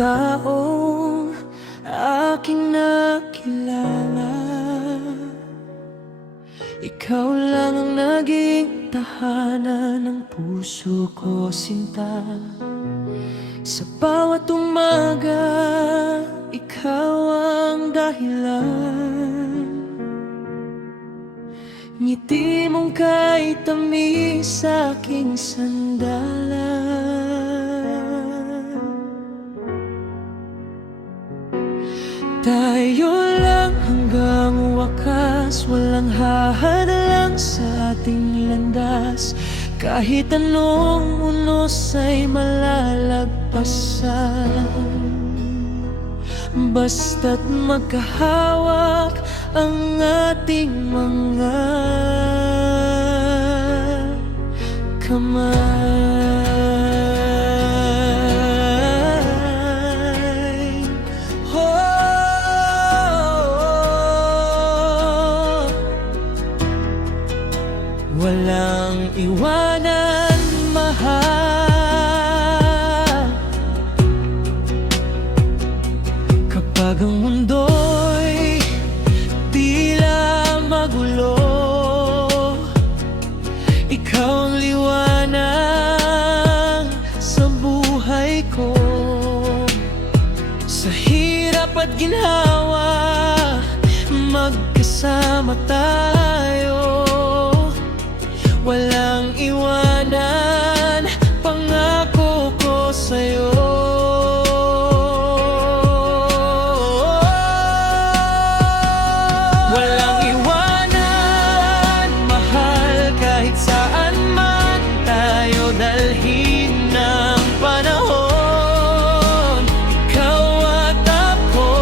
taong aking nakilala, ikaw lang ang naging tahanan ng puso ko, sinta. Sa bawat umaga, ikaw ang dahilan. Ngiti mong kay tamis sa aking sandalan. Tayo lang hanggang wakas, walang hahadlang sa ating landas. Kahit anong unos ay malalagpasan, basta't magkahawak ang ating mga kamay. Walang iwanan, mahal, kapag ang mundo'y tila magulo. Ikaw ang liwanag sa buhay ko. Sa hirap at ginhawa, magkasama tayo. Walang iwanan, pangako ko sa'yo. Walang iwanan, mahal, kahit saan man tayo dalhin ng panahon. Ikaw at ako,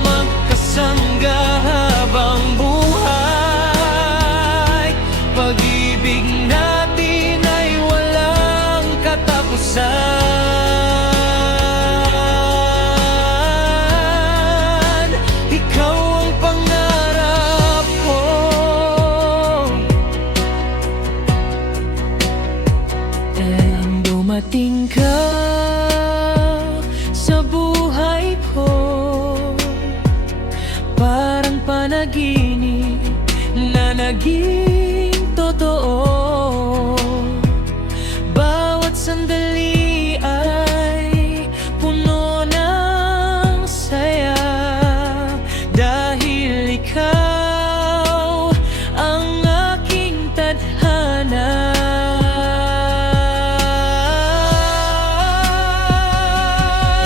magkasangga habang buhay. Pag-ibig natin ay walang katapusan. Ikaw ang pangarap ko. And dumating ka sa buhay ko, parang panaginip na naging totoo. Bawat sandali ay puno ng saya, dahil ikaw ang aking tadhana.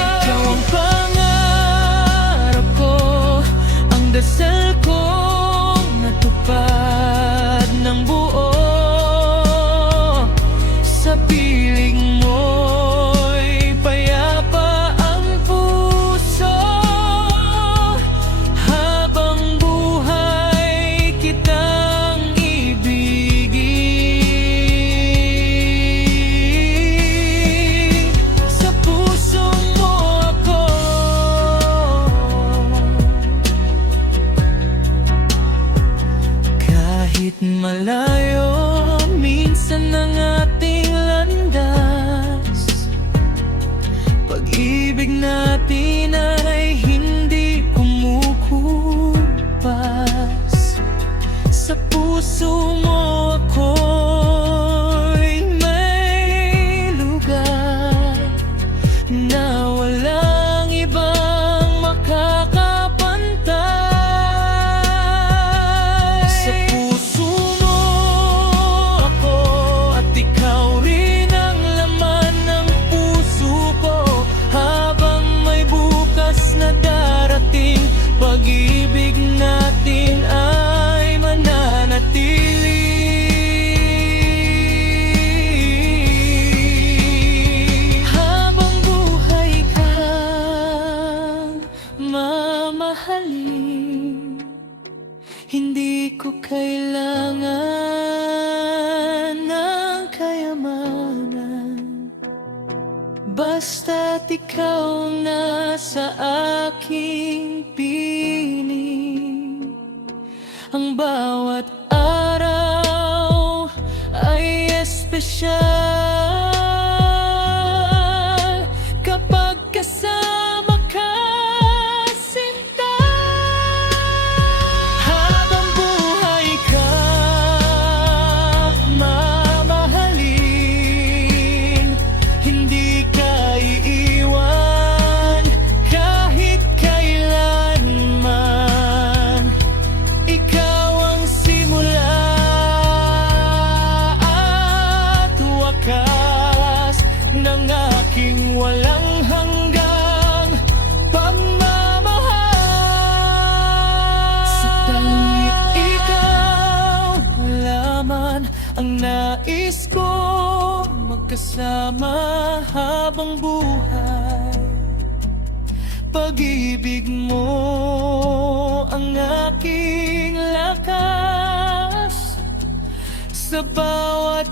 Ikaw ang pangarap ko, ang dasal kong natupad ng buo. Sa piling mo'y payapa ang puso. Habang buhay kitang ibigin. Sa puso mo ako, kahit malayo minsan ang ating landas. Pag-ibig natin ay hindi kumukupas. Sa puso mo ako'y may lugar na walang ibang makakapantay. Sa puso mo ako, at ikaw rin ang laman ng puso ko. Habang may bukas na darating, pag-ibig natin ay mananatili. Habang buhay kang mamahalin, hindi ko kailangan ng kayamanan, basta't ikaw ang nasa aking piling. Ang bawat araw ay espesyal kapag kasama magkasama habang buhay. Pag-ibig mo ang aking lakas sa bawat